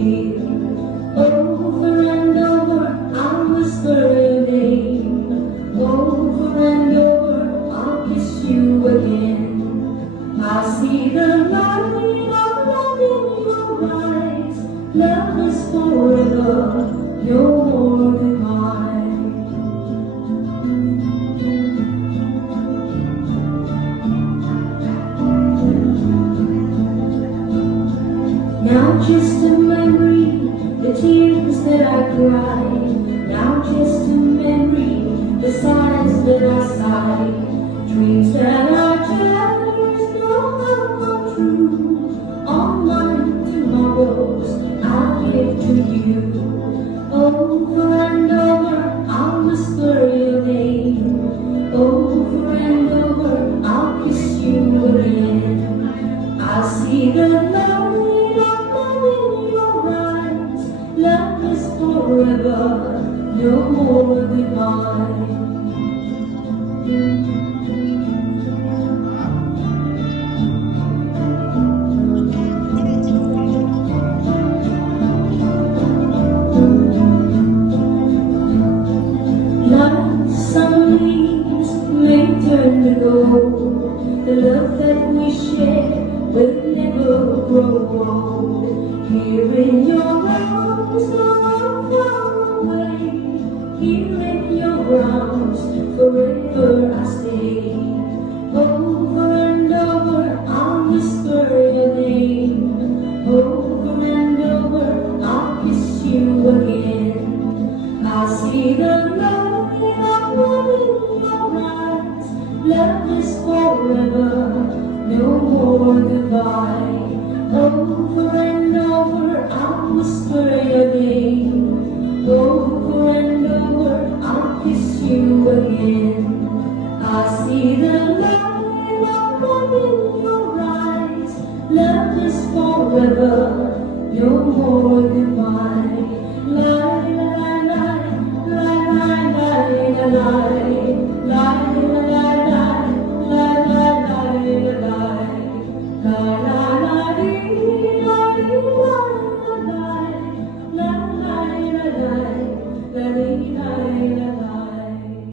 feel. Over and over, I'll whisper your name. Over and over, I'll kiss you again. I see the light of love in your eyes. Love is forever, you're more than mine. Now just a memory, the tears that I cried. Now just a memory, the sighs that I sighed. Dreams that I cherished, know how come true. All my tomorrows I'll give to you. Over and over, I'll whisper your name. Over and over, I'll kiss you again. I see the light of love in your eyes. Love is forever, no more than mine. Some leaves may turn to gold. The love that we share will never grow old. Here in your arms, not far away. Here in your arms, forever I stay. Over and over, I'll whisper your name. Over and over, I'll kiss you again. I see the light of love in your eyes. Love is forever, no more goodbye. Over and over, I'll whisper your name. Over and over, I'll kiss you again. I see the light of love in your eyes. Love is forever, no more goodbye. Lie, lie, lie, lie, lie, lie, lie, lie.